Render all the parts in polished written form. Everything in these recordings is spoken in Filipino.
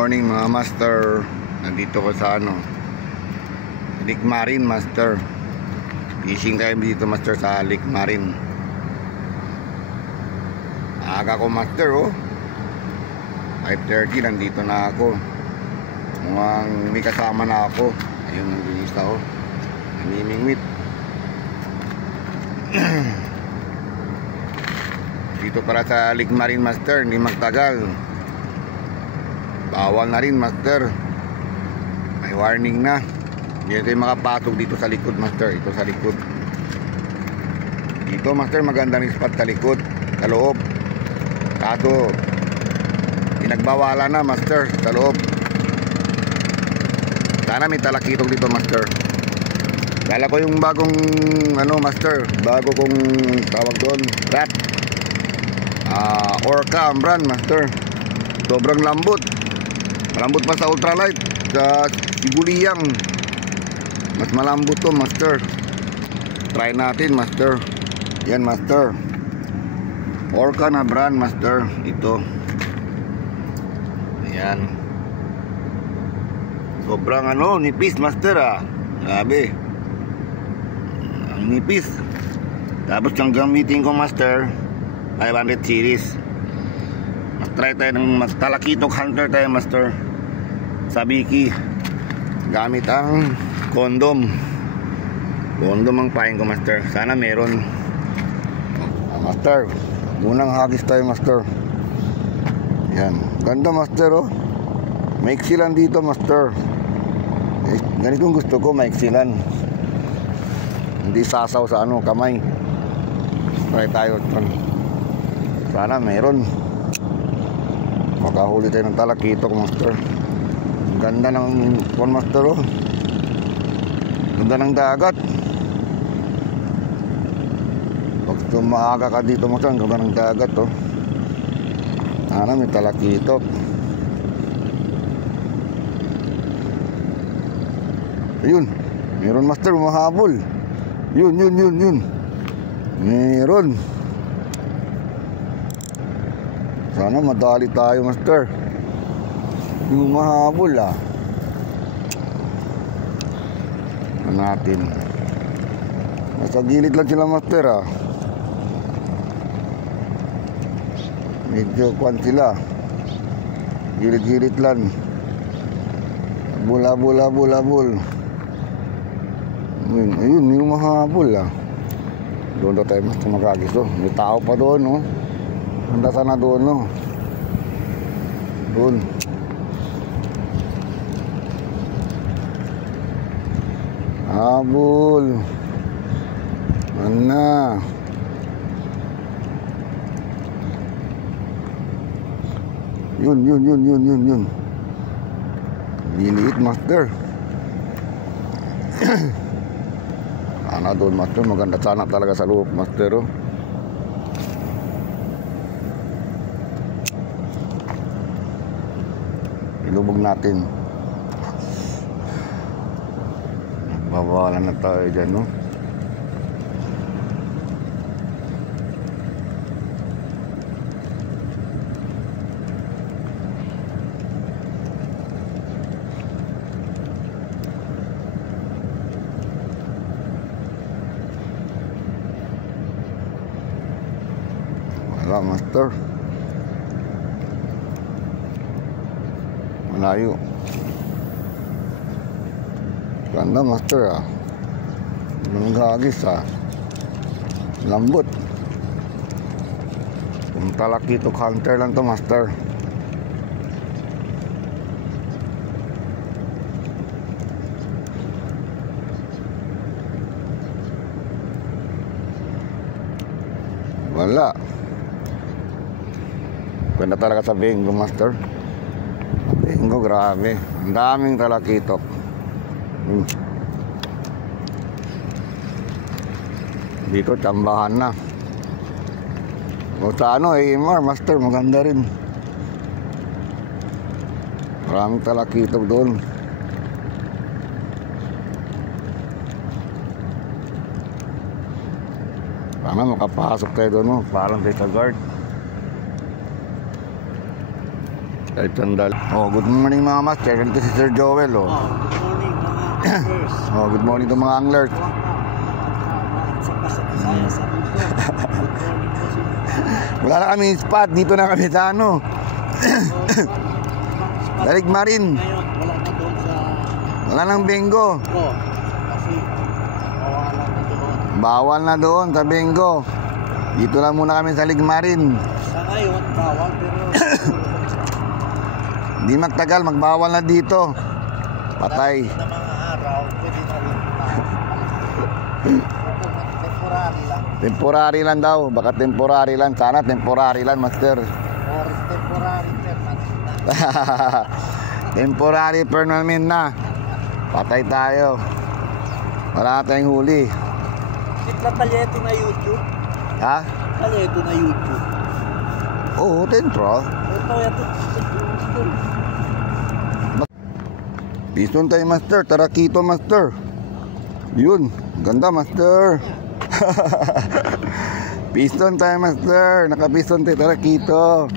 morning mga master. Nandito ko sa Lake Marine master. Fishing time dito master sa Lake Marine. Aga ko master 5:30 nandito na ako. Mukhang may kasama na ako. Ayun ang bilis ako. Namimingwit. Dito para sa Lake Marine master, hindi magtagal. Bawal na rin master. May warning na. Hindi tayo makapasok dito sa likod master. Ito sa likod. Dito master magandang spot sa likod, sa loob. Kaso pinagbawalan na master sa loob. Sana may talakitog dito master. Kala ko yung bagong master, bago kong tawag doon, rat. Orca ang brand master. Sobrang lambot. Malambot pa sa ultralight, sa siguliyang. Mas malambot to master. Try natin master. Yan master. Orca na brand master. Ito. Ayan. Sobrang nipis master Grabe. Ang nipis. Tapos ang gamitin ko master 500 series. Mas try tayo ng mas talakitok hunter tayo master. Sa Biki gamit ang condom. Condom ang pain ko master. Sana meron. Master, munang hagis tayo master. Yan. Ganda master Maiksilan dito master. Ganitong gusto ko, maiksilan. Hindi sasaw sa kamay. Try tayo. Sana meron. Makahuli tayo ng talakitok master. Ganda ng master Ganda ng dagat. Pag tumaga ka dito master, ganda ng dagat Sana may talakitok. Ayun, meron master, umahabol. Yun. Meron. Sana madali tayo master. Yung mahabol natin. Nasa gilid lang sila master Medyo kwan sila. Gilid-gilid lang. Bula-bula. Ayun, yung mahabol Doon daw tayo master makagis May tao pa doon Handa sana doon Doon. Habol. Mana? Yun. Liliit master. Sana doon master, maganda sana talaga sa loob master Ilubog natin. Bawalan na tayo dyan Wala master. Malayo. Ganda master Nanggagis lambot. Kung talakitok hunter lang to master. Wala. Ganda talaga sa bingo master. Bingo grabe. Ang daming talakitok. Dito tsambahan na. O sa AMR master, maganda rin. Maraming talakitok doon. Sana makapasok tayo doon, parang tayo sa guard. Kahit sandal. Oh, good morning mga master. Ganito si Sir Joel, oh. Good morning mga anglers. Oh, good morning to mga anglers. Wala na kami spot. Dito na kami sa ano. Daligmarin. Ngayon, wala na doon sa... Wala nang bingo. Kasi bawal na doon. Bawal na doon sa bingo. Dito lang muna kami sa Ligmarin. Sa ngayon, bawal pero... Hindi magtagal, magbawal na dito. Patay. Na mga araw, pwede na rin. Temporary lang. Temporary lang daw. Baka temporary lang. Sana temporary lang, master. Or temporary permanent. Temporary permanent na. Patay tayo. Wala tayong huli. Sikla talyeto na YouTube. Ha? Talyeto na YouTube. Oo, tentro. Ito, ito. Piston tayo, master. Tarakito, master. Yun. Ganda, master. Piston tayo, master. Nakapiston tayo, tarakito.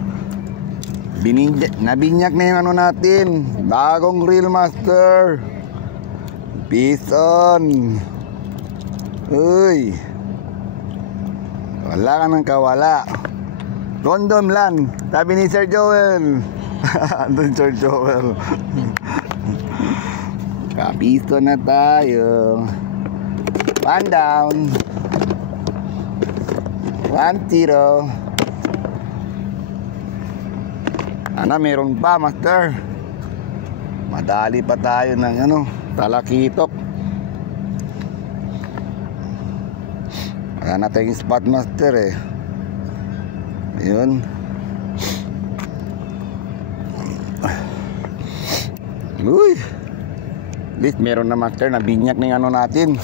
Nabinyak na yung ano natin. Bagong reel, master. Piston. Uy. Wala ka nang kawala. Condom lang. Sabi ni Sir Joel. Andun Sir Joel. Kapiston na tayo. 1 down. 1-0. Ana, meron pa, master. Madali pa tayo ng ano, talakitok. Wala na tayong spot, master eh. Ayun. Uy. At least meron na, master, na binyak na yung ano natin.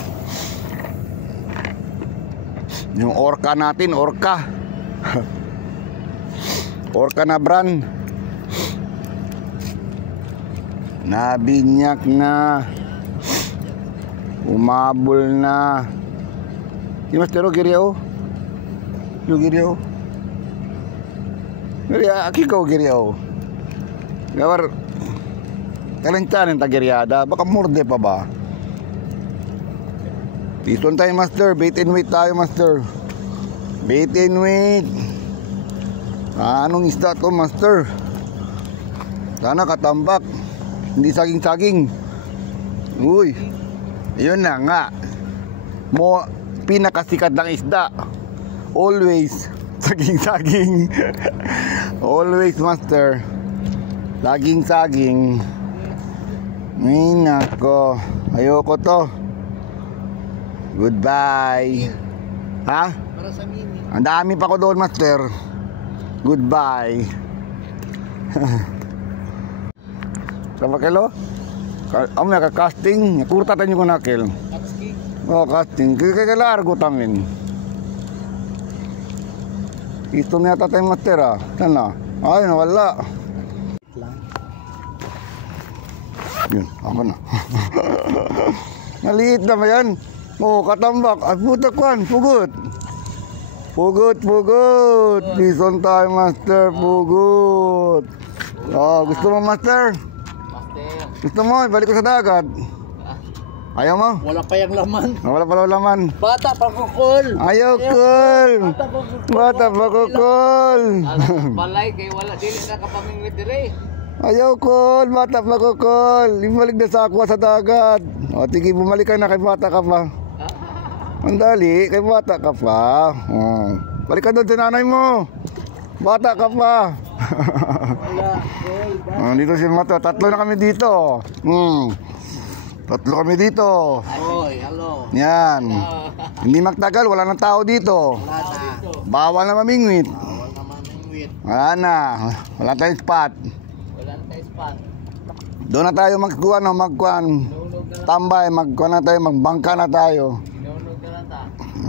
Yung orca natin, orca. Orca na brand. Nabinyak na. Umabol na. Yung master, o giriyaw. Yung giriyaw. Aki ka o giriyaw. Gawar. Kalentanin tagiryada. Baka murde pa ba? Piston tayo, master. Bait and weight tayo, master. Bait and weight. Anong isda to, master? Sana katambak. Hindi saging-saging. Uy. Yun na nga. Pinakasikat ng isda. Always. Saging-saging. Always, master. Saging-saging. Ay, nako. Ayoko to. Goodbye. Ha? Para sa mini. Ang dami pa ko doon, master. Goodbye. Kapakelo? Ang nakakasting. Kurta tayo ko nakil. Oh, casting. Kaya largo tamin. Ito na yata tayo, master, ah. Sana. Ay, nawala. Yun, ako na. Maliit na ba yan? Oh, katambak. At puta kwan, pugot. Pugot. Bison tayo, master. Pugot. Oh, gusto mo, master? Gusto mo, ibalik ko sa dagat. Ayaw mo? Wala pa yung laman. Wala pala laman. Bata pa kukul. Ayaw, kul. Bata pa kukul. Balay kay wala dili na kapamingwit dire. Ayaw, kul. Bata pa kukul. Ibalik na sa aqua sa dagat. O, tige, bumalik ka na kay bata ka pa. Ang dali, kay bata ka pa. Balik ka doon sa nanay mo. Bata ka pa. Dito si Mato. Tatlo na kami dito. Tatlo kami dito. Oy, hello. Yan. Hindi magtagal, wala nang tao dito. Bawal na mamingwit. Wala na. Wala tayong spot. Doon na tayo magkuhan, tambay, magkuhan na tayo, magbangka na tayo.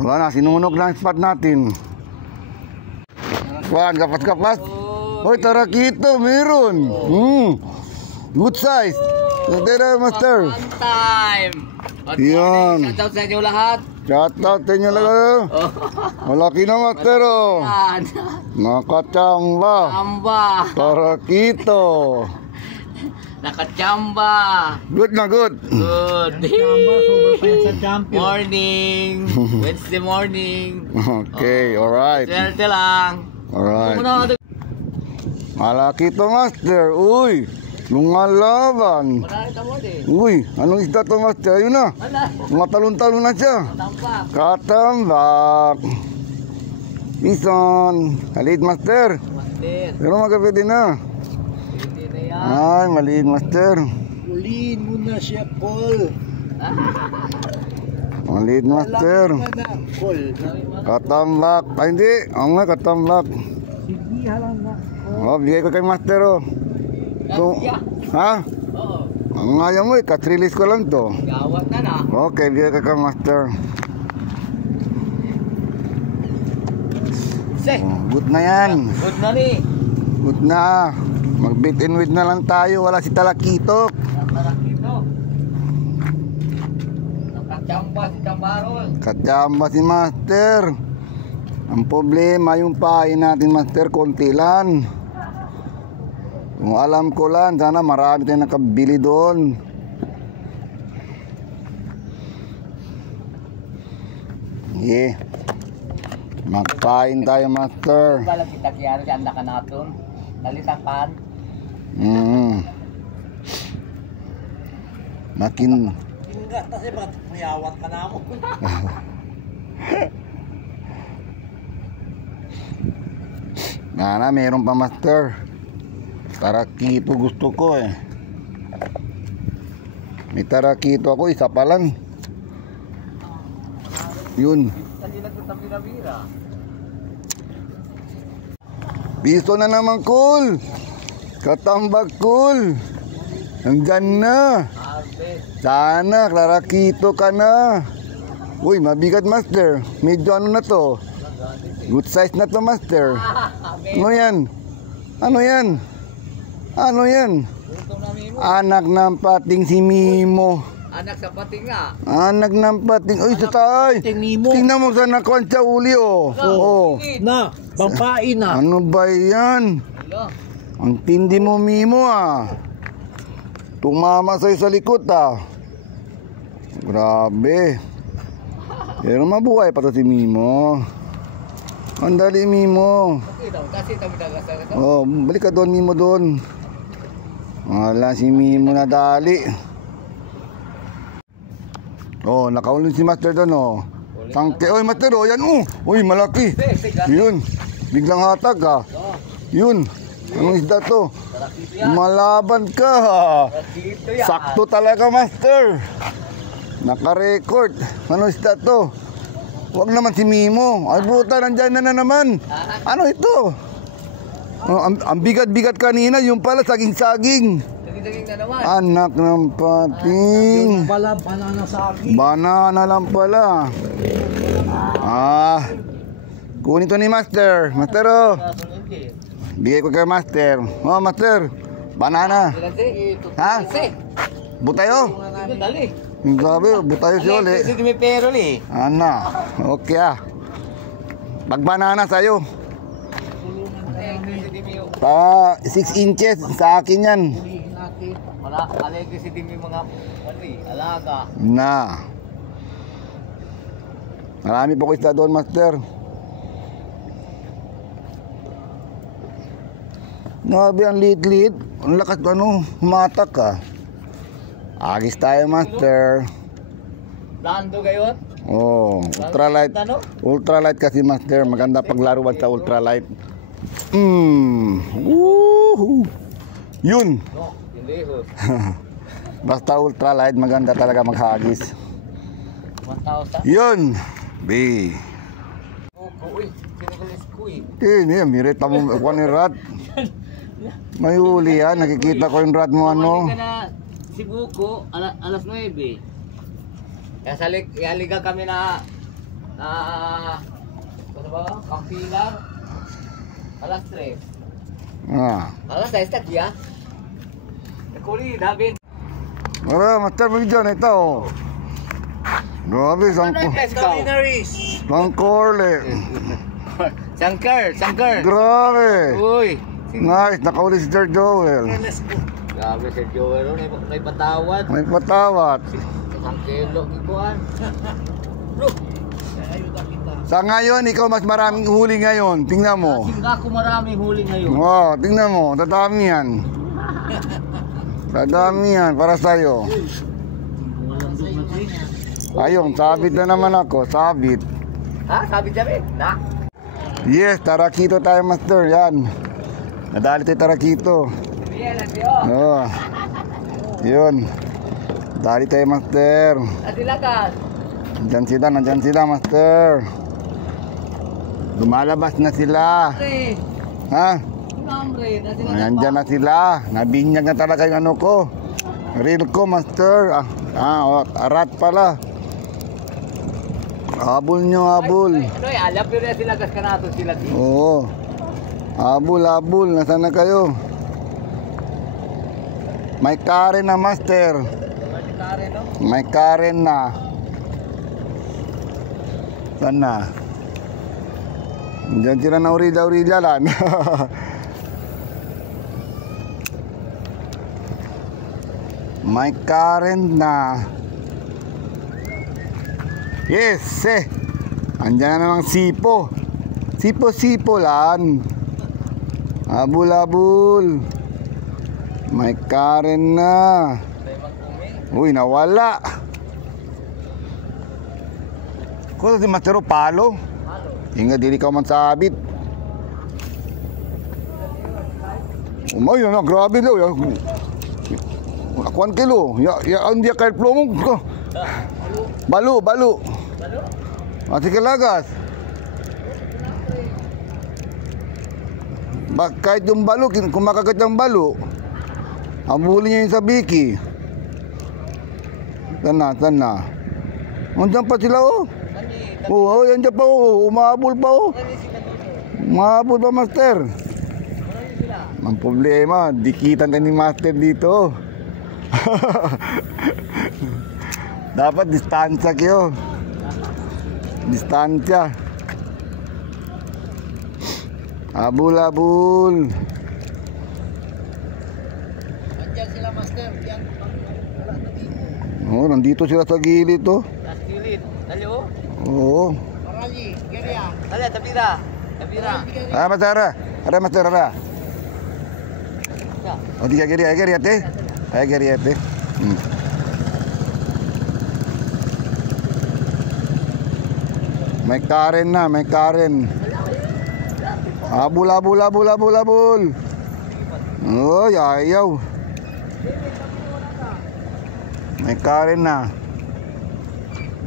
Wala na, sinunog na ang spot natin. Kuhan, kapas-kapas. Hoy, tarakito, meron. Good size. Tara, master. One time. Good Yan. morning. Shoutout sa inyo lahat. Shout out sa inyo lang. Oh. Malaki na, master. Oh. Yan. Nakachamba. Chamba. Tarakito. Nakachamba. Good na good. Good. Chamba, sobrang pa yan sa champion. Morning. Wednesday morning. Okay, alright. Swerte lang. Alright. Muna Malaki to, master. Uy, lumalaban. ito mo din. Uy, anong isda to, master? Ayun na. Wala. Matalon-talon na siya. Tampak. Katambak. Bison. Maliit, master. Master. Pero magkapit na. Hindi na yan. Ay, maliit, master. Ulihin mo na siya, Paul. Maliit, master. Wala na, Paul. Katambak. Ay, hindi. Oo nga, katambak. Sige, halang na. Oh, bigay ko kay master, oh. So, ha? Oo. Ang ayaw mo, kat-release ko lang to. Gawat na na. Okay, bigay ko kay master. Say. Oh, good na yan. Good na ni. Good na. Mag-bit and with na lang tayo. Wala si Talakito. Nakalak dito. Nakachamba si Chambarol. Katsamba si master. Ang problema, yung pain natin, master, konti lang. Kung alam ko lang, sana marami tayong nakabili doon. Yeah. Magpain tayo, master. Bala kita kiyari si anda ka natin. Nalitapan. Makin. Tingga, kasi ba't mayawat ka na mo? Nana, meron pa, master. Tarakito gusto ko eh. May tarakito ako, isa pa lang. Yun. Kasi nagtatabira-bira. Piso na naman, cool. Katambag, cool. Hanggang na. Harvest. Sana, tarakito ka na. Uy, mabigat, master. Medyo ano na to. Good size na to, master. Ano yan? Ano yan? Ano yan? Gutom na Mimo. Anak ng pating si Mimo. Anak sa pating nga. Anak ng pating. Uy, sa taay. Tingin mo. Tingnan mo sa nakuan sa uli, oh. Oo. Na, pampain na. Ano ba yan? Hello. Ang tindi mo, Mimo, ah. Tumama sa'yo sa likod, ah. Grabe. Pero mabuhay pa to si Mimo. Ang dali, Mimo. Okay daw. Kasi kami dagasal ito. Oh, balik ka doon, Mimo, doon. Wala si Mimo na dali. Oh, nakaulong si Master doon, oh. Sangke. Oy, Master, oh, yan, oh. Uy, malaki. Yun. Biglang hatag, ah. Yun. Anong isda to? Tarakito yan. Malaban ka. Tarakito yan. Sakto talaga, Master. Naka-record. Ano isda to? Huwag naman si Mimo. Ay, bruta, nandyan na naman. Ano ito? Oh, ang bigat-bigat kanina, yung pala saging-saging. Daging-daging na naman. Anak ng pating. Bala, banana sa akin. Banana lang pala. Ah. Kunin to ni Master. Master, oh. Bigay ko kay Master. Oh, Master. Banana. Ha? Butayo? Dali. Grabe, butayo si Oli. Kasi may pero ni. Ana, okay ah. Pag-banana sa'yo. Pa 6 inches sa akin yan. Wala, alegre si Dimi mga alaga. Na. Marami po ko isda doon, Master. Grabe ang liit-liit. Ang lakas ano, humatak ka. Agis tayo, Master. Lando gayon? Oh, ultralight. Ultralight kasi, Master. Maganda paglaruan sa ultralight. Woohoo! Yun. No, hindi ho. Basta ultralight, maganda talaga maghagis. 1,000. Yun. B. Uy, sinugulis ko eh. Ini, mirit pa mo ako ni Rat. May huli yan. Nakikita ko yung Rat mo ano. Bumalik ka na si Buko, alas 9. Kaya aliga kami na ano ba? Pangpilar. Alas 3. Ah. Alas 6 tak ya. Nakuli, David. Wala, master mo dyan. Ito, oh. Grabe, Culinaries. sangkorle. Sangker. Grabe. Uy. Nice, nakauli si Sir Joel. Let's go. Grabe Sir Joel, may patawad. May patawat. Isang kilo, ikuan. Bro, Ayuda kita. Sa ngayon, ikaw mas maraming huli ngayon. Tingnan mo. singga ko maraming huli ngayon. Wow, tingnan mo. Dadami yan. Dadami yan para sa'yo. Walang dumating. Ayun, sabit na naman ako. Sabit. Ha? Sabi? Na? Yes, tarakito tayo, master. Yan. Nadali tayo tarakito. Iya, Lasio. Oo. Yun. Dali tayo, master. Adilakas. Nandyan sila, master. Lumalabas na sila. Pre, Ha? namre, Nandyan na sila. Nabinyag na talaga yung ano ko. Reel ko, master. Arat pala. Habol nyo, habol. Alam pero na sila gas kanato sila di. Oo. Habol. Nasaan na kayo? May Karen na, master. May Karen na. Saan na? Diyan sila na urila lang. May Karen na. Yes, andyan na namang sipo. Sipo lan. Abul. May Karen na. Uy, nawala. Kung si Mastero palo. Hinga dili ka man sabit. Umay na, grabe daw. 1 kilo. Ang dia kahit plumong ko. Balu. Masih kelagas. Kahit yung balo, kung makagat yung balo, habulin niya yung sa biki. Sana. Nandiyan pa sila, oh. Oo, nandiyan pa, oh. Umahabol pa, oh. Umahabol pa, master. Ang problema, dikitan ka ni master dito. Dapat distansya kayo. Distansya. Abul. Nandiyan sila, master. Yan. Oh, nandito sila sa gilid, oh. Sa gilid. Dali oh. Oo. Marali, Geria. Dali, tabira. Master. Ada master. Oh, tiga geri ate. Ay geri ate. May Karen na, may Karen. Abul. Oh, ayaw. May Karen na.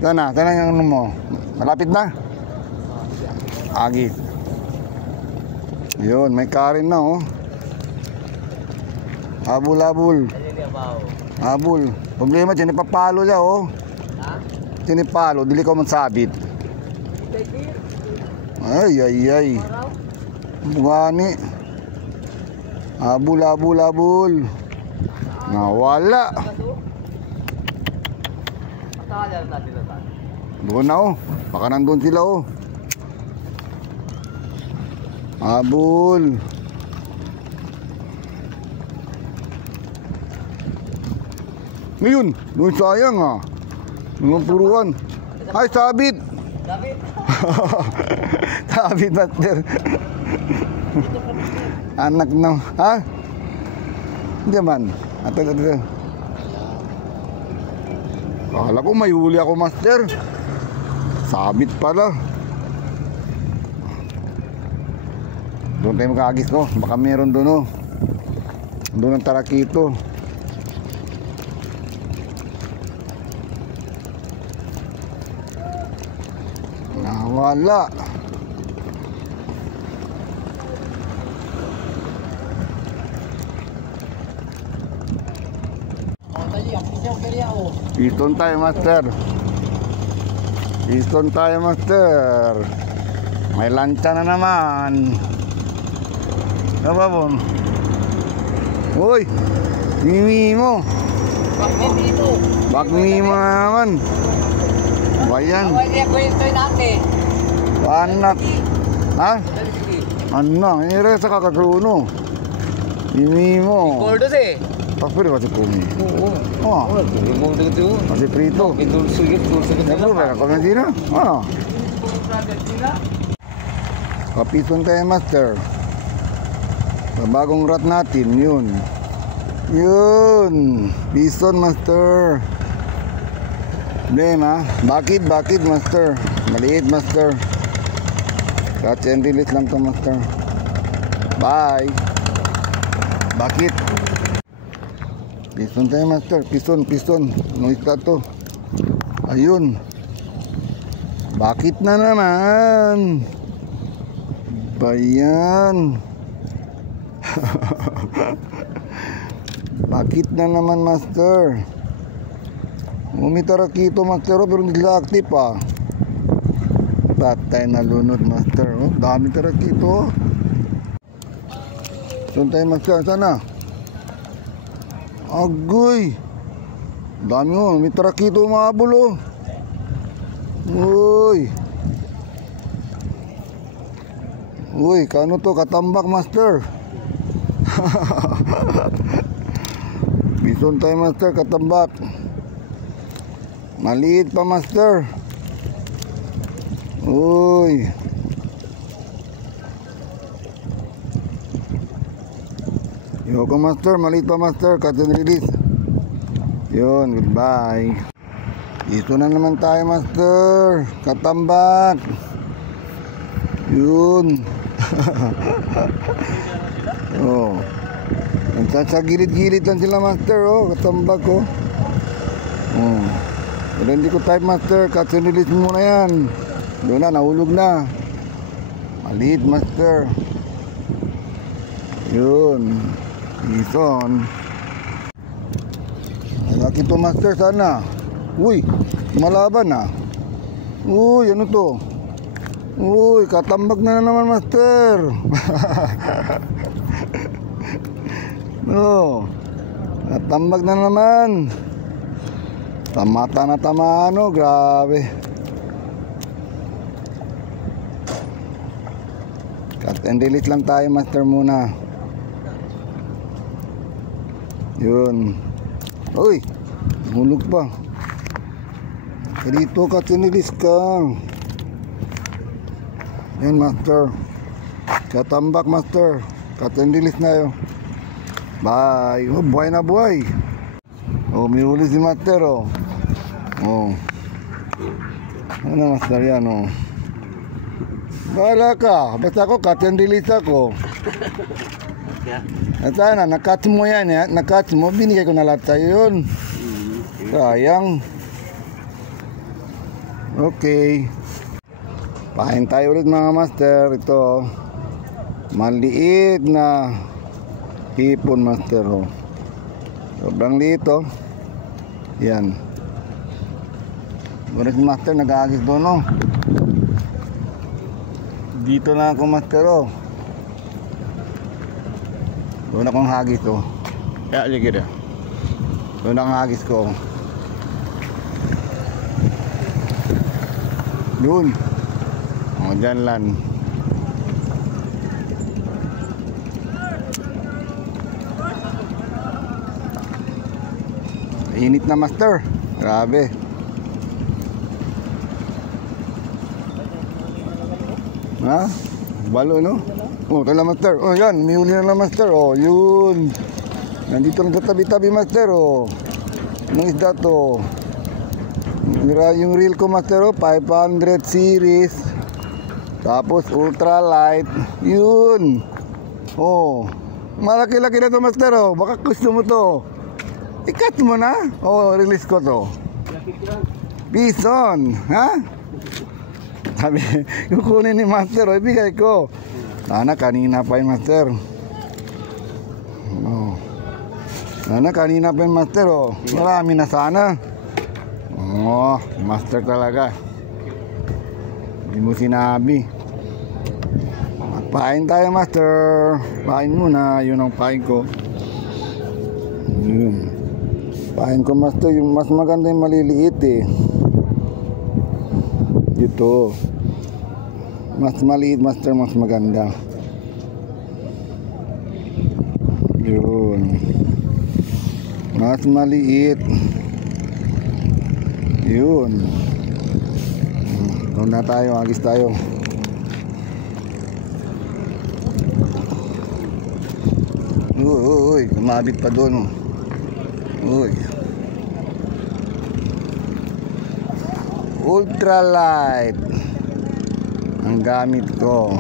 Sana yung ano mo. Malapit na. Agi. Yun, may Karen na, oh. Abul. Problema, sinipapalo siya, oh. Sinipalo, dili ko man sabit. Ay. Bugani. Abul. Nawala. Doon na, oh. Baka nandun sila, oh. Abul. Ngayon, doon sayang, ah. Mga puruan. Ay, sabit. Sabit, master. Anak na. Ha? Hindi man. Ato. Kala ko may huli ako, master. Sabit pala. Doon tayo makagis ko. Baka meron doon, oh. Doon ang tarakito. Nawala. Piston tayo, master. May lancha na naman. Apa, Bon? Uy, mimi mo. Bakmi mo naman. Bayan. Awal niya kwento natin. Anak. Ha? Anak. Ini sa kakagruno. Ini mo. Gordos eh. Tapos kasi kumi. Oo. Oh. Yung dito. Kasi prito. Dulce Siyempre, meron ko na din na. Ah. Kapison tayo, master. Sa bagong rat natin, yun. Yun. Pison, master. Problema. Bakit, master? Maliit, master. Catch and release lang to, master. Bye. Bakit? Pison tayo, master. Pison. Anong isla to? Ayun. Bakit na naman? Bayan. Bakit na naman, master? Umitarakito, master, pero hindi sila active pa. Patay na lunod, master. Oh, dami tarakito. Saan tayo, master? Sana? Agoy. Dami mo, may tarakito umabol, oh. Uy, kano to? Katambak, master. Bison tayo, master, katambak. Maliit pa, master. Uy. Yoko, master, maliit pa, master. Cut and release. Yun, goodbye. Dito na naman tayo, master. Katambak. Yun. Oh. Sa gilid-gilid lang sila, master. Oh, katambak, oh. Oh. Pero hindi ko type, master. Cut and release muna yan. Doon na, nahulog na. Maliit, master. Yun. Ison. Laki to, master, sana. Uy, malaban na. Uy, ano to? Uy, katambak na naman, master. No. Katambak na naman. Tamata na tamaan, oh, grabe. Cut and release lang tayo, master, muna. Yun. Uy, hulog pa. Dito, cut and release ka. Yan, master. Katambak, master. Cut and release na yun. Bye. Oh, buhay na buhay. Oh, may huli si master, oh. Oh. Ano, master, yan, oh. Bahala ka. Basta ako, cut and release ako. At sana, nakat mo yan, ya. Nakat mo, binigay ko na lahat sa'yo yun. Sayang. Okay. Pahin tayo ulit, mga master. Ito, maliit na hipon, master, oh. Sobrang liit, oh. Yan. Gusto si master, nag-aagis doon, oh. Dito na ako, master, oh. Doon akong hagis, oh. Kaya, sige na. Doon akong hagis ko. Doon. O, dyan lang. Init na, master. Grabe. Ha? Balo, no? Oh, tala, master. Oh, yan. May huli na lang, master. Oh, yun. Nandito lang sa tabi-tabi, master. Oh. Anong isda to? Yung reel ko, master. Oh, 500 series. Tapos ultralight. Yun. Oh. Malaki-laki na to, master. Oh. Baka gusto mo to. I-cut mo na. Oh, release ko to. Bison. Ha? Sabi, kukunin ni master. Oh, ibigay ko. Sana kanina pa yung master. Oh. Sana kanina pa yung master. Oh. Marami na sana. Oh, master talaga. Hindi mo sinabi. Magpain tayo, master. Pain muna. Yun ang pain ko. Yun. Pain ko master, yung mas maganda yung maliliit eh. Dito. Mas maliit master, mas maganda. Yun. Mas maliit. Yun. Doon na tayo, agis tayo. Uy, kumabit pa doon. Uy. Ultralight ang gamit ko.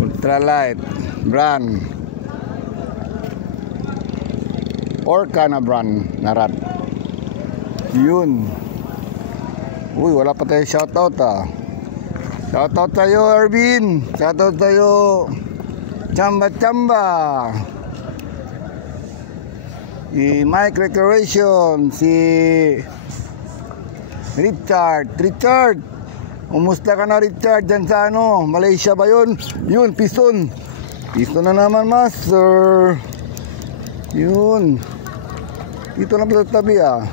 Ultralight brand. Orca na brand na rad. Yun. Uy, wala pa tayo shoutout ah. Shoutout tayo Ervin. Shoutout tayo Chamba. Si Mike Recreation. Si Richard. Umusta ka na Richard? Diyan sa ano? Malaysia ba yun? Yun, piston. Piston na naman master. Yun. Dito na pa sa tabi ah.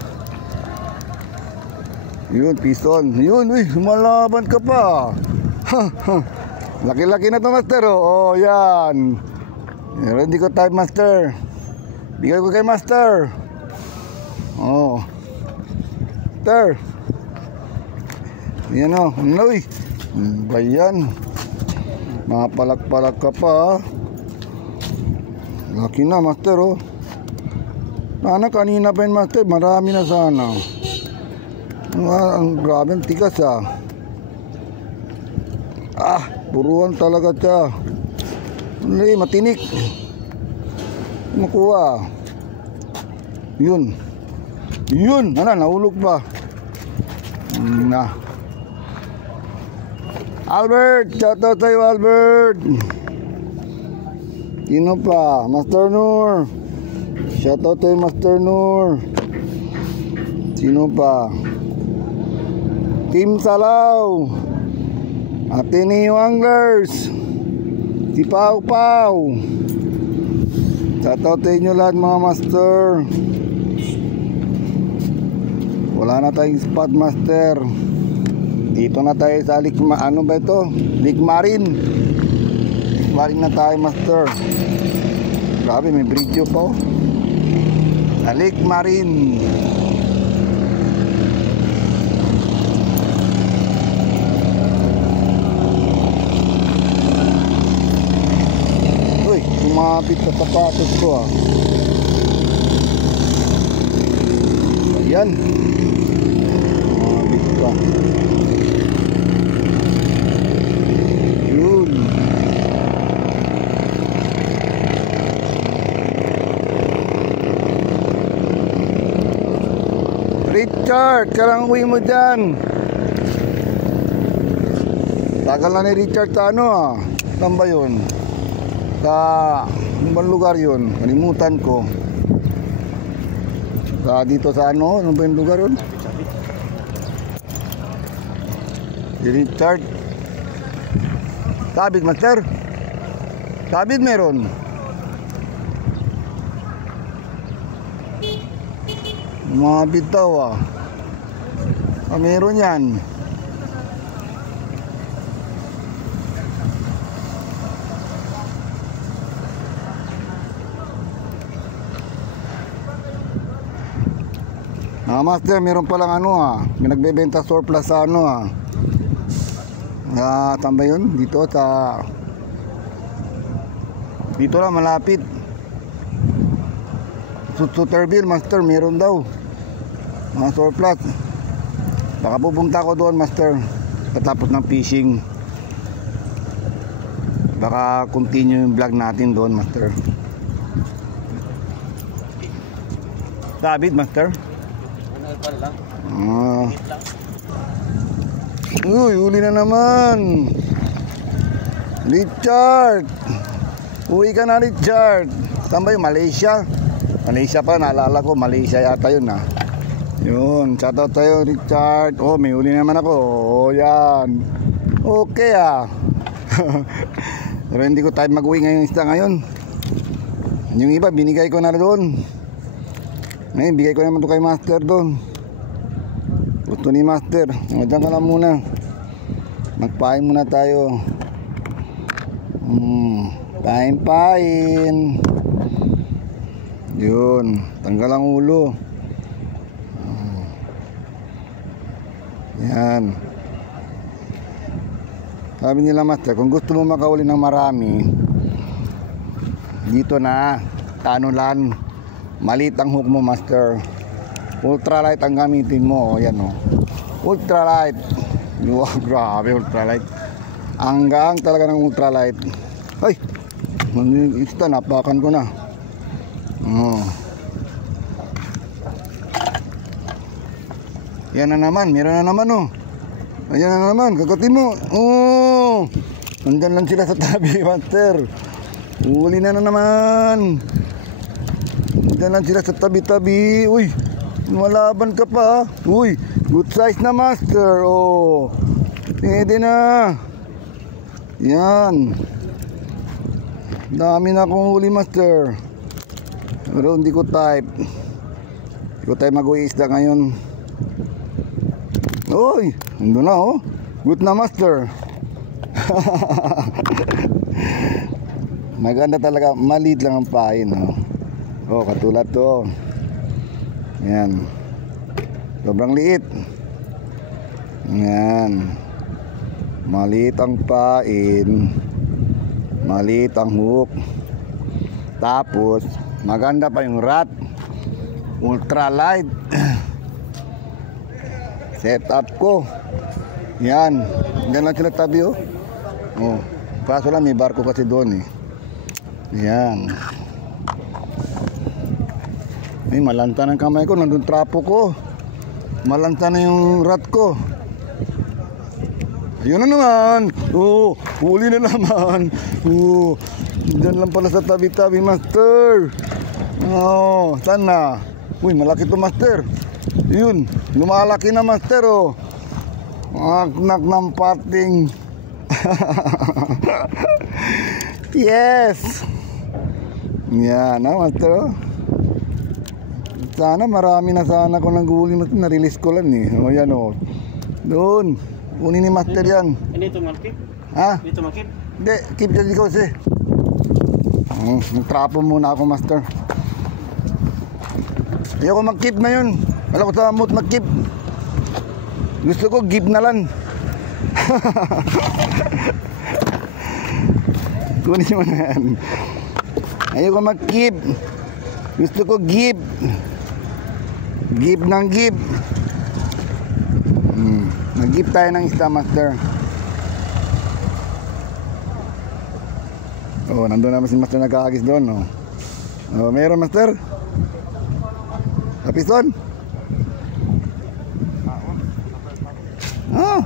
Yun, piston. Yun, uy, lumalaban ka pa. Laki-laki na to master. Oh, yan. Ready ko type master. Bigay ko kay master. Oh. Master. Yan o. Uy. Bayan. Mapalak-palak ka pa. Laki na master oh. Sana kanina pa yun master. Marami na sana. Ang grabe ang tigas ah. Puruan talaga siya. Hindi, matinik. Makuha. Yun. Nahulog pa. Na. Albert, shoutout tayo Albert. Sino pa? Master Nur. Shoutout tayo Master Nur. Sino pa? Team Salaw. Ateneo Anglers. Si Pau. Shoutout tayo nyo lahat mga master. Wala na tayong spot master. Dito na tayo sa ano ba ito? Ligmarin na tayo master. Grabe, may bridge pa oh. Sa Ligmarin. Uy, sumapit sa sapatos ko ah. Ayan. Sumapit pa. Yun. Richard, karang uwi mo dyan. Tagal na ni Richard sa ano ah. Saan ba yun? Sa ibang lugar yun. Kalimutan ko. Sa dito sa ano? Ano ba yung lugar yun? Si Richard. Sabit master. Sabit meron. Mga bitaw ah. Meron yan. Master, meron palang ano ah. May nagbebenta surplus sa ano ah. Tamba yun dito sa dito lang malapit. Suterville master, meron daw mga surplus. Baka pupunta ko doon master patapos ng fishing. Baka continue yung vlog natin doon master. David master. Uy, uli na naman. Richard. Uwi ka na Richard. Saan ba yung Malaysia? Malaysia pa, naalala ko Malaysia yata yun ah. Yun, shoutout tayo Richard. Oh, may uli naman ako. Oh, yan. Okay ah. Pero hindi ko tayo mag-uwi ngayong isda ngayon. Yung iba binigay ko na doon. Ngayon, bigay ko naman ito kay Master doon. Gusto ni Master. Diyan ka lang muna. Magpain muna tayo. Pain. Yun. Tanggal ang ulo. Yan. Sabi nila Master, kung gusto mo makahuli ng marami, dito na, tanulan. Maliit ang hook mo, Master. Ultralight ang gamitin mo. O, yan o. Ultralight. Wow, grabe, ultralight. Ang gaang talaga ng ultralight. Ay! Ito, napakan ko na. Yan na naman, meron na naman o. Ayan na naman, kagatin mo. Nandyan lang sila sa tabi, Master. Uli na naman. Nandyan lang sila sa tabi-tabi. Uy, malaban ka pa. Uy, good size na, Master. Oh, pwede na. Yan. Dami na akong huli, Master. Pero hindi ko type. Hindi ko type mag-uwi isda ngayon. Uy, nandun na oh. Good na, Master. Maganda talaga. Maliit lang ang pain oh. Oh, katulad to. Yan. Sobrang liit. Yan. Maliit ang pain. Maliit ang hook. Tapos maganda pa yung rod. Ultralight. Set up ko. Yan. Diyan lang sila tabi oh. Oh. Kaso lang may barko kasi doon eh. Yan. Ay, malanta ng kamay ko. Nandun trapo ko. Malanta na yung rod ko. Ayun na naman. Oh, huli na naman. Oh, diyan lang pala sa tabi-tabi, Master. Oh, saan na? Uy, malaki to, Master. Yun, lumalaki na, Master. Oh, aknak ng pating. Yes. Yan na, Master. Oh. Sana marami na sana ko nang huli. Na-release ko lang eh. O yan o. Doon. Kunin ni Master yan. Hindi ito makip? Ha? Dito makip? Hindi. Keep dyan ikaw si. Nagtrapo muna ako, Master. Ayoko mag-keep ngayon. Wala ko sa mood mag-keep. Gusto ko give na lang. Kunin mo na yan. Ayoko mag-keep. Gusto ko give. Give ng give. Nag-give tayo ng isda, Master. Oh, nandun naman si Master nagkakagis doon. Oh, meron, Master? Kapison? Ah.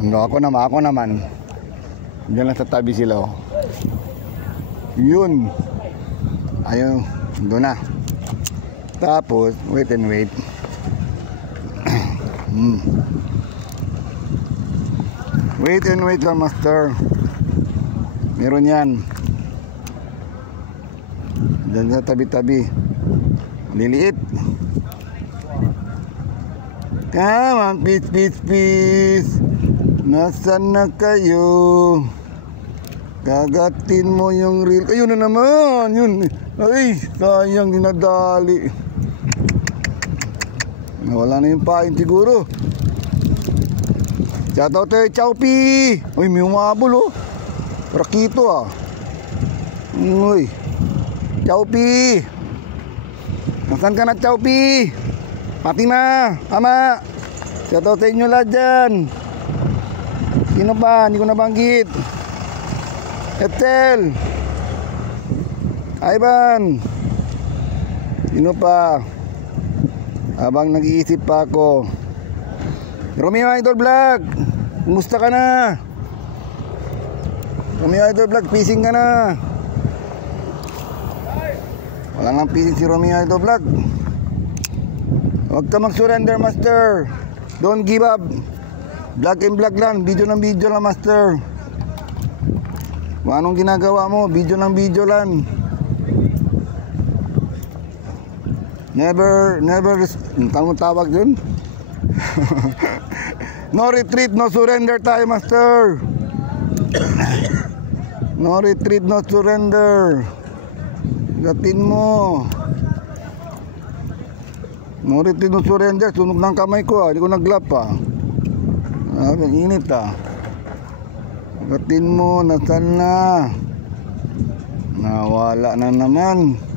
Ako naman. Diyan lang sa tabi sila. Oh. Yun. Ayun, doon na. Tapos, wait and wait. Wait and wait lang, Master. Meron yan. Diyan sa tabi-tabi. Liliit. Come on, peace. Nasaan na kayo? Kagatin mo yung reel. Ayun na naman. Yun. Ay, sayang dinadali. Wala na yung pain siguro. Shoutout tayo, Chowpi. Uy, may umabol oh. Rakito ah. Uy, Chowpi. Nasaan ka na, Chowpi? Fatima, Ama. Shoutout sa inyo lahat dyan. Sino pa? Hindi ko nabanggit. Ethel, Ivan. Sino pa? Habang nag-iisip pa ako. Romeo Idol Vlog, kumusta ka na? Romeo Idol Vlog, fishing ka na? Wala nang fishing si Romeo Idol Vlog. Huwag ka mag-surrender, Master. Don't give up. Vlog and vlog lang, video ng video lang, Master. Kung anong ginagawa mo, video ng video lang. Never, tanong tawag dun. No retreat, no surrender tayo, master. No retreat, no surrender. Gatin mo. No retreat, no surrender. Sunog ng kamay ko, hindi ko naglap pa. Init Gatin mo, nasan na? Nawala na naman.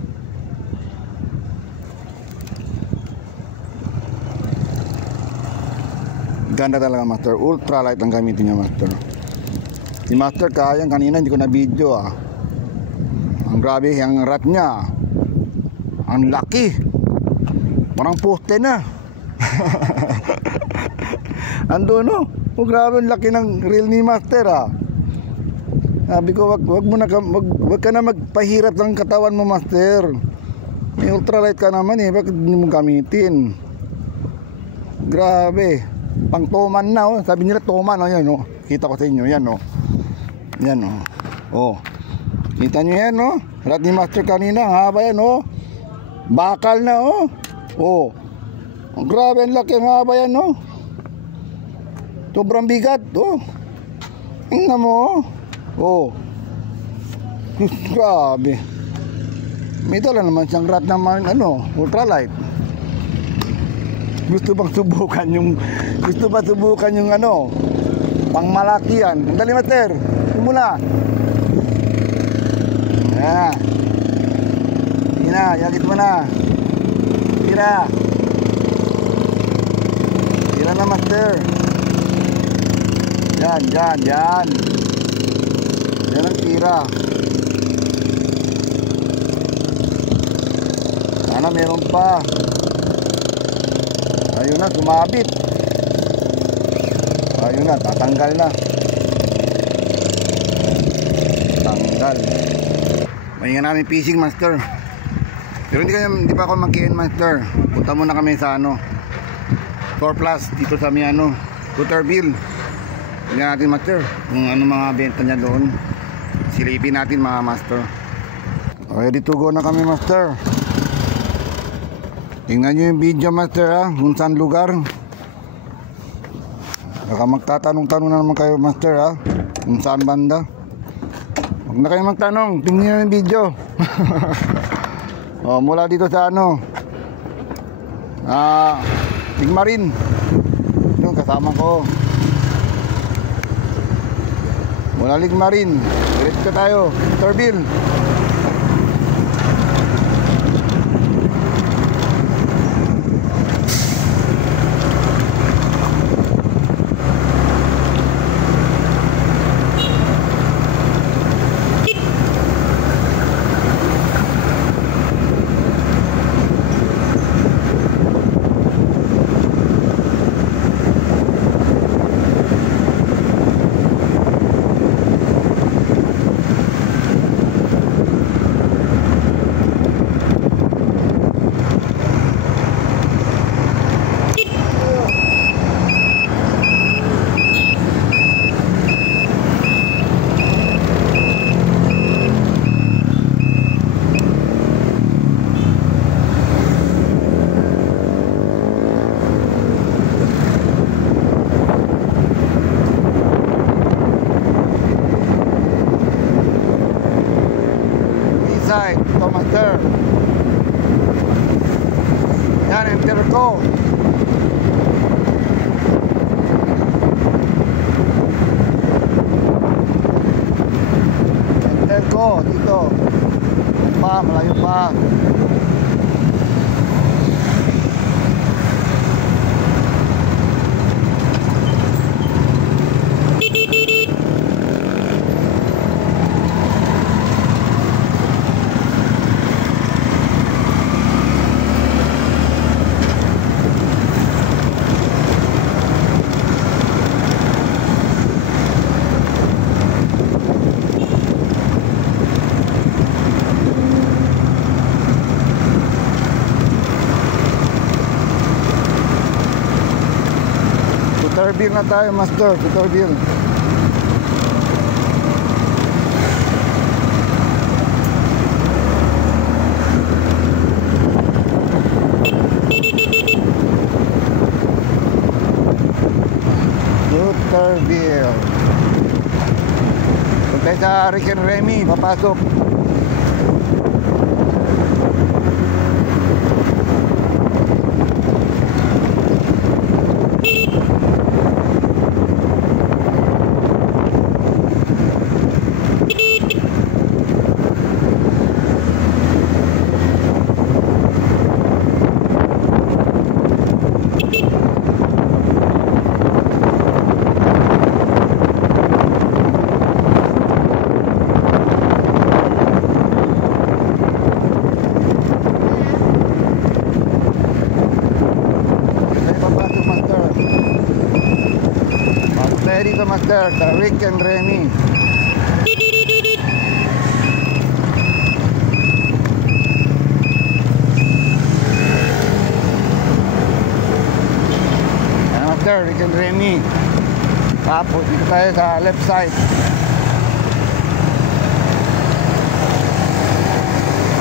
Ganda talaga, master. Ultralight ang gamitin niya, master. Si master kayang kanina hindi ko na video Ang grabe ang rat niya. Ang laki. Parang poste na. Ando no? Oh, grabe ang laki ng reel ni master Sabi ko, wag ka na magpahirap ng katawan mo, master. May ultralight ka naman bakit hindi mo gamitin? Grabe. Pang toman na Sabi nila toman yan Kita ko sa inyo yan Yan Kita nyo yan Rat ni master kanina ang haba yan Bakal na Ang grabe ang laki ang haba yan Sobrang bigat Tingnan mo Grabe. May dala naman siyang rat naman ultralight. Gusto ba subukan yung pangmalaki yan? Dali, master. Simula. Yakit mo na. Tira na, master. Yan. Yan ang tira. Sana meron pa. Ayun na, sumabit. Ayun na, tatanggal na. Tanggal. Mahinga namin fishing, master. Pero hindi pa ako mag-end, master. Punta muna kami sa 4 plus dito sa Scooterville. Tingnan natin, master, kung ano mga benta niya doon. Silipin natin, mga master. Ready to go na kami, master. Tingnan nyo yung video, master, kung saan lugar. Baka magtatanong-tanong na naman kayo, master, kung saan banda. Huwag na kayo magtanong, tingnan nyo yung video. Mula dito sa Tigmarin. Ito, kasama ko. Mula Tigmarin, diretso tayo, Scooterville. Ito, master. Yan, enter ko. Enter ko dito. Malayo pa. Scooterville na tayo, master. Scooterville. Master Bill. Punta sa Rick and Remy, papasok. Dito Master, sa Rick and Remy. Ayan Master, Rick and Remy. Tapos dito tayo sa left side.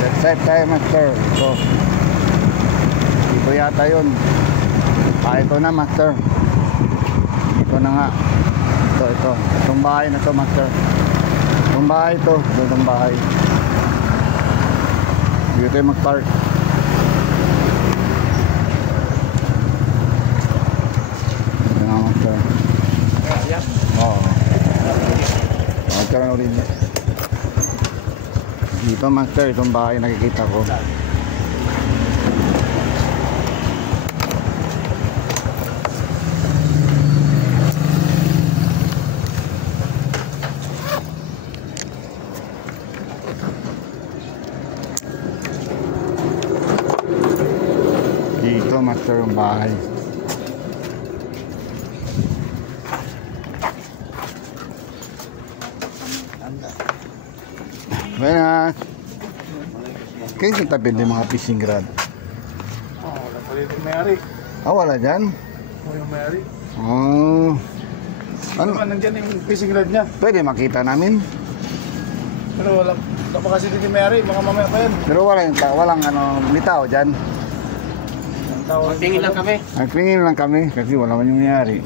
Left side tayo Master. Dito yata yun. Ito na Master. Ito na nga. Ito. Itong bahay na to Master. Itong bahay to. Itong bahay. Dito tayo mag-park. Ito na Master. Oo. Magkaroon ulit. Dito Master. Itong bahay nakikita ko. Dito Master yung bahay. Buenas. Kayo sa tabi ng mga fishing rod? Wala pa rin yung may-ari. Wala dyan? Yung may-ari. Ano? Nandiyan yung fishing rod niya. Pwede makita namin? Pero wala pa kasi dito yung may-ari. Mga mamaya pa yan. Pero walang litaw dyan. Tingin lang kami. Nagpingin lang kami kasi wala man yung nangyari.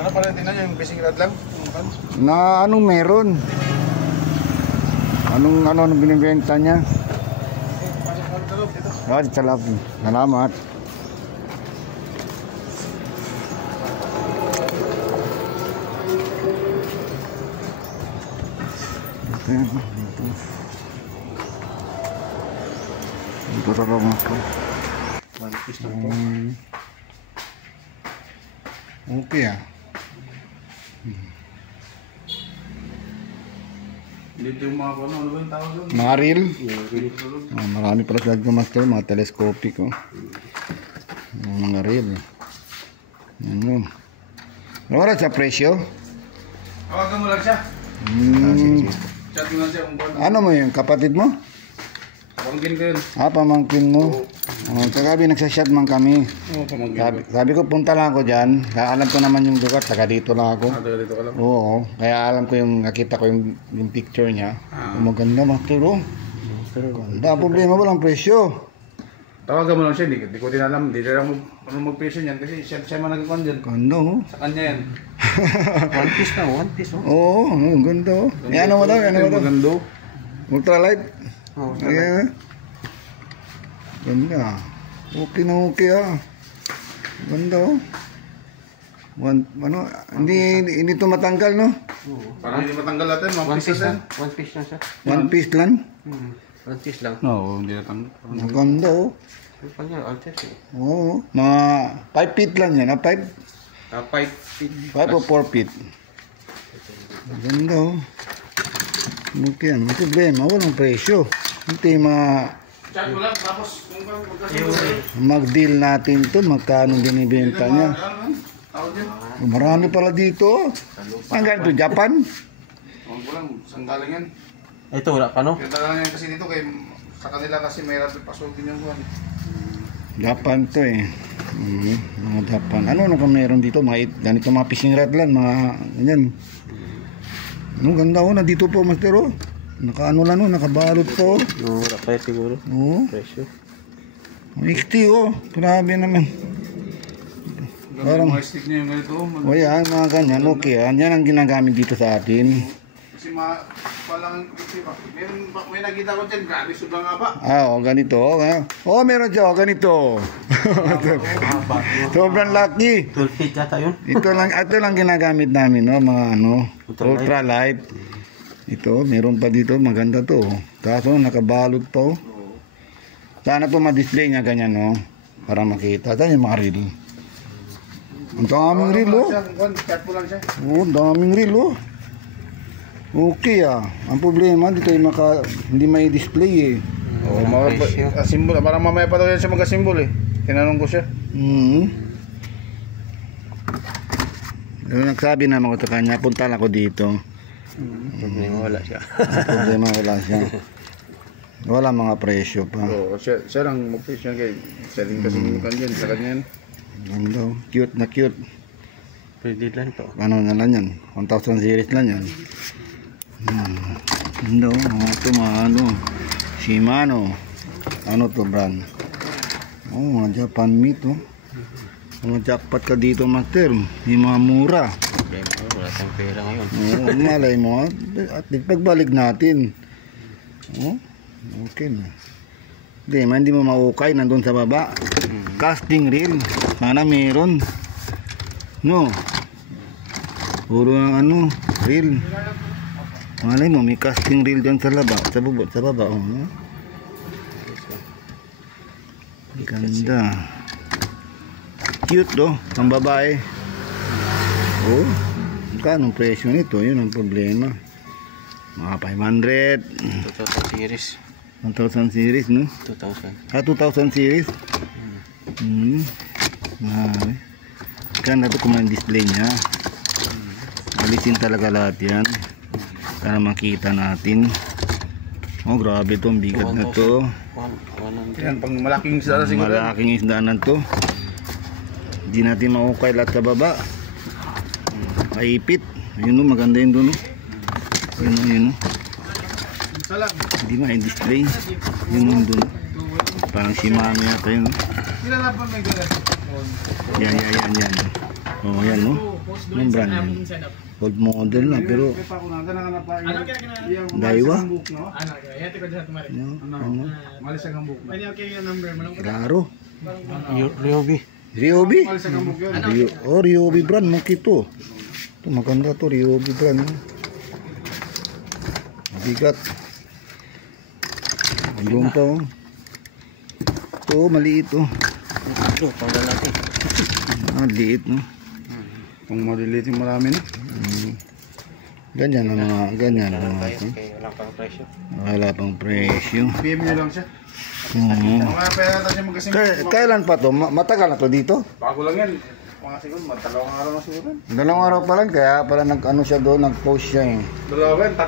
Ano pala tingnan niyo yung fishing rod lang? Na anong meron? Anong binibenta niya? Sa loob. Salamat. Dito sa loob ako. Okay Dito yung mga ano ba yung tawag doon? Mga reel. Marami pala sa Master, mga telescopic mga reel. Ano? Wala sa presyo? Tawagan mo lang siya. Chat mo lang siya kung Ano mo yung kapatid mo? pamangkin ko yun. Pamangkin mo. Kagabi nagsashot man kami. Oo, pamangkin ko. Sabi ko punta lang ako dyan. Alam ko naman yung lugar, taga dito lang ako. Dito ka lang. Oo, kaya alam ko nakita ko yung picture niya. Maganda Master Ganda, problema walang presyo. Tawagan mo lang siya, hindi ko din alam. Hindi rin ako mag-presyo niyan kasi siya man nagkakon dyan. Ganda Sa kanya yan. One piece. Oo, ganda Ano mo daw? Maganda. Ultralight? Oo. Ayan. Ganda. Okay na okay Ganda hindi ito matanggal no? Parang hindi matanggal natin, one piece lang. One piece lang siya. One piece lang? One piece lang. Oo, hindi natanggal. Maganda Ano pa niya? Altes eh. Oo. Mga 5 feet lang yan. 5 5 feet. 5 o 4 feet. Maganda Okay May problema. Walang presyo. Hindi Chat mo lang, tapos kung mag-deal natin to. Magkano binibenta niya. tawag dyan. Marami pala dito. Ang ganito, Japan? Huwag ko lang, saan galing yan? Ito wala pa no? Kaya talaga yan kasi dito kay sa kanila kasi mahirap ipasukin yung buwan. Japan to mga Japan. Ano meron dito? Ganito mga fishing rod lang. Mga ganyan. Ganda nandito po Master Nakaano lang nakabalot po. No, wala pa siguro. Oo. Presyo. 60 oh. Grabe naman. Parang mga stick niya yung ganito. O yan, mga ganyan. Okay yan. Yan ang ginagamit dito sa atin. Kasi palang may nakita ko dyan. Grabe, sobrang haba. Ganito. Meron siya. Ganito. Sobrang lucky. 12 feet yata yun. Ito lang ginagamit namin, no? Mga ultralight. Ito, meron pa dito. Maganda to. Kaso nakabalot pa. Sana to ma-display niya ganyan, no? Para makita. Saan yung mga reel? Ang daming reel, oh. Ang daming reel, oh. Okay, Ang problema, dito yung hindi may display, eh. Simbol. Parang mamaya pa daw yan siya magka-simbol, eh. Tinanong ko siya. Nagsabi naman ko sa kanya, punta lang ako dito. Problema wala siya. Wala siya. Wala mga presyo pa. Siya lang mag-fish yan kay selling kasi mukan dyan sa kanya yan. Ganda, cute na cute. Pwede lang to. Ano na lang yan? 1,000 series lang yan. Ganda, ito mga Shimano. Ano to brand? Mga Japan meat, oh. Mga jackpot ka dito, master. Yung mga mura. Wala tayong pera ngayon. Malay mo, at pagbalik natin. Okay na. Hindi mo maukay nandun sa baba. Casting reel. Sana meron. No. Puro ng reel. Malay mo, may casting reel dyan sa baba. Sa baba. Ganda. Cute, pang babae. Kanong presyo nito? Yun ang problema. Mga 500. 2000 series. 1,000 series, no? 2000. 2,000 series? Ganda ito kung may display niya. Alisin talaga lahat yan para makita natin. Grabe ito, ang bigat na to. Yan, pang malaking isda na siguro. Malaking isda na to. Hindi natin maukay lahat sa baba. Kaipit. Ayun, maganda yun doon. Yun. Hindi ma-display. Yun doon. Parang Shimano yata yun. Yan. Yan, no? Yung brand yan. Old model na, pero Daiwa. Klaro. Ryobi. Ryobi brand, makito. Ito maganda to, Ryobi brand. Bigat. Ayun pa, Ito, maliit, Ito, pang lalaki. Liit, no? Kung maliliit yung marami na. Ganyan ang mga ito. Wala pang presyo. Wala pang presyo. PM nyo lang siya. Mga pera natin siya magkasimbol. Kailan pa to? Matagal na to dito? Bago lang yan. Mga siguro, dalawang araw na siguro. 2 araw pa lang, kaya pala siya doon, nag-post siya eh. 2, 3.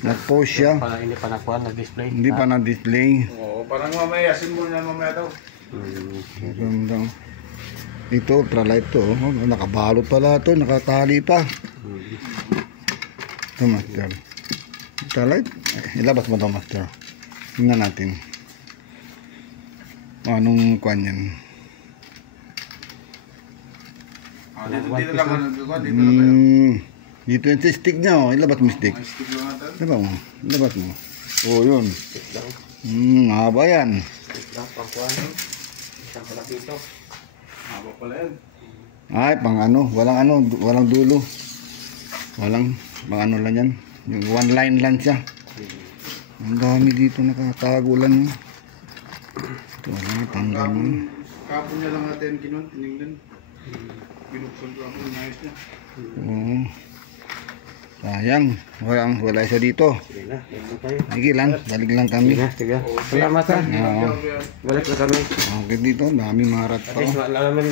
Nag-post siya. Hindi pa nakuha na-display. Hindi pa na-display. Parang mamaya, simbol niya mamaya daw. Ganda. Ito, ultralight to. Nakabalot pala to, nakatali pa. Ito, master. Ultralight. Ilabas mo ito, master. Tingnan natin. Anong kwan yan? Dito lang. Dito yung stick niya, ilabas mo stick. Ilabas mo. Yun. Haba yan. Isang palapito. Haba pala yan. Ay, walang dulo. Walang, lang yan. Yung one line lang siya. Ang dami dito nakatago lang. Ito, tanggal mo. Kapon niya lang natin tinignan. Binuksan ko ako, inayos niya. Sayang, wala siya dito. Sige lang, balik lang kami. Sige. Salamat ha. Balik na kami. Okay dito, daming marat pa. Wala naman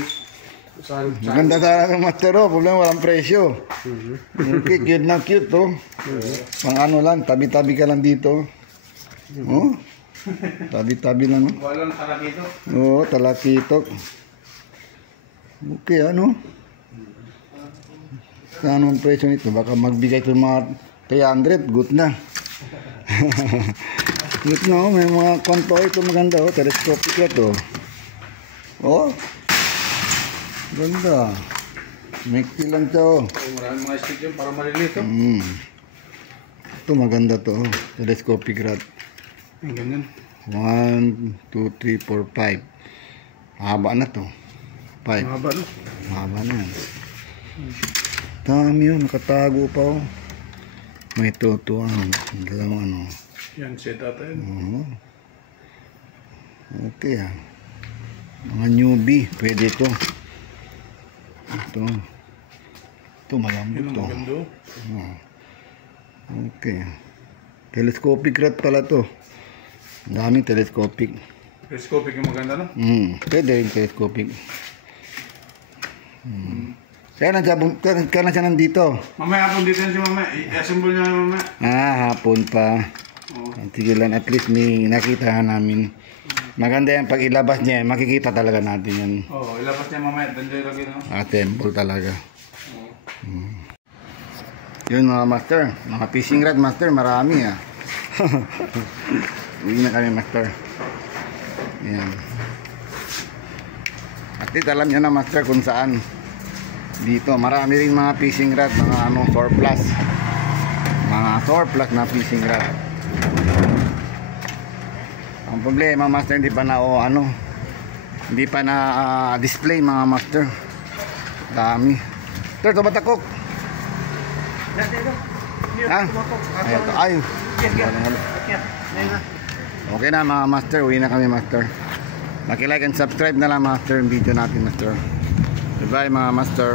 Maganda sa master, problema walang presyo. Okay, cute na cute to. Pang lang, tabi-tabi ka lang dito. Tabi-tabi lang. Walang talakito. Talakito. Okay, Ano ang presyo nito? Baka magbigay ko mga 300, good na. Ito na, may mga kwanto ito maganda oh, telescopic ito. Oh. Ganda. Mekti lang to. Maraming mga stick yun para malilito. Ito maganda to, oh. Telescopic rod. Ang ganyan. 1, 2, 3, 4, 5. Haba na to. 5. Mahaba no? Mahaba na yan. Dami yun, nakatago pa oh. May tutuan. Dalawang ano. Yan, set ata yun. Okay ah. Mga newbie, pwede ito. Ito. Ito malambot Yun ang to. maganda. Okay. Telescopic rod pala to. Daming telescopic. Telescopic yung maganda no? Pwede rin telescopic. Kaya na siya nandito. Mamaya hapon dito yan si mama. I-assemble niya mama. Hapon pa. Oo. Sige lang, at least may nakita namin. Maganda yan, pag ilabas niya, makikita talaga natin yan. Oo, ilabas niya mamaya. Dandiyo lagi no? Assemble talaga. Oo. Yun mga master, mga fishing rod master, marami ah. Uwi na kami master. Yan. At least alam nyo na master kung saan. Dito, marami rin mga fishing rod, mga ano, surplus. Mga surplus na fishing rod. Ang problema master, hindi pa na hindi pa na display mga master. Dami. Sir, ito batakok. Ha? Ay, ito. Okay na mga master, uwi na kami master. Like and subscribe na lang master yung video natin master. Bye bye mga master.